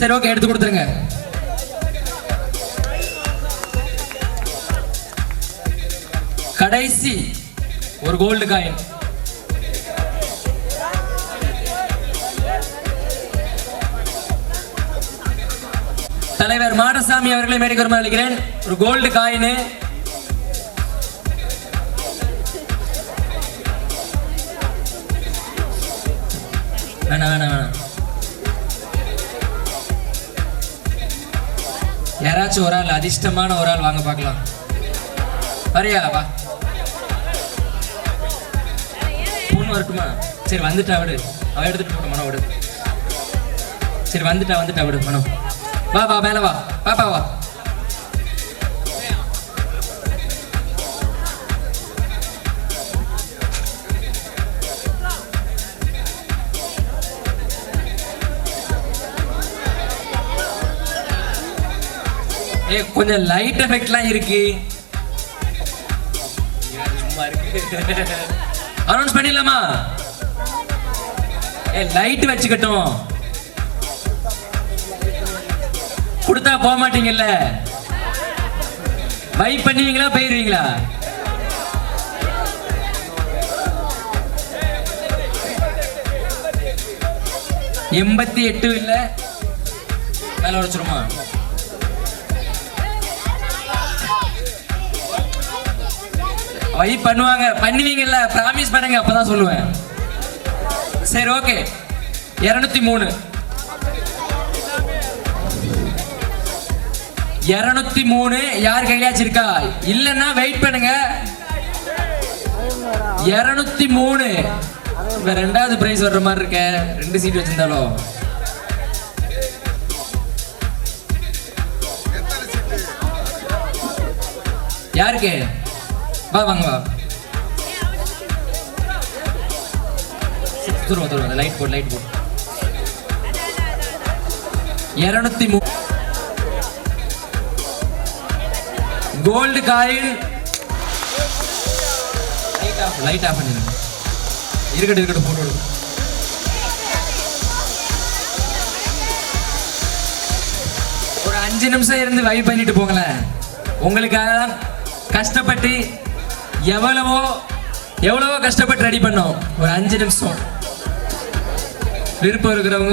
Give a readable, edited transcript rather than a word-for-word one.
சரி ஓகே, எடுத்து கொடுத்துருங்க. கடைசி ஒரு கோல்டு காயின். தலைவர் மாடசாமி அவர்களை மேடைக்கு வருமாறு அழைக்கிறேன். ஒரு கோல்டு காயின். வேணாம் வேணாம் வேணாம். யாராச்சும் ஒரு ஆள், அதிர்ஷ்டமான ஒரு ஆள் வாங்க பார்க்கலாம். வரையா வா. பொண்ணு வரட்டுமா? சரி வந்துட்டா விடு, அவ எடுத்துட்டு போட்ட மனம் விடு. சரி வந்துட்டா விடு மனம். வா வா மேல வா, பாப்பா வா. கொஞ்சம் லைட் எஃபெக்ட்லாம் இருக்கு. அனௌன்ஸ் பண்ணிடலாமா? லைட் வச்சுக்கட்டும். கொடுத்தா போக மாட்டீங்கல்ல? வைப் பண்ணுவீங்களா போயிருவீங்களா? $88 இல்ல மேல உடைச்சிருமா? வைப் பண்ணுவாங்க, பண்ணுவீங்கல்ல? பிராமிஸ் பண்ணுங்க, அப்பதான் சொல்லுவேன். சரி ஓகே, 203 யார் கையிலாச்சும் இருக்கா? இல்லன்னா வெயிட் பண்ணுங்க. 203 ரெண்டாவது பிரைஸ் வர்ற மாதிரி இருக்க. 2 சீட் வச்சிருந்தாலும் யாருக்கு? வா வாங்க வா. தூரம் லைட் போட் 203 கோல்டு காயின். லைட் ஆஃப் பண்ணிருங்க. இருக்கட்டும் போட்டு விடுங்க. ஒரு 5 நிமிஷம் இருந்து வைப் பண்ணிட்டு போங்களேன். உங்களுக்காக கஷ்டப்பட்டு எவ்வளவோ கஷ்டப்பட்டு ரெடி பண்ணோம். ஒரு 5 நிமிஷம் விருப்பம் இருக்கிறவங்க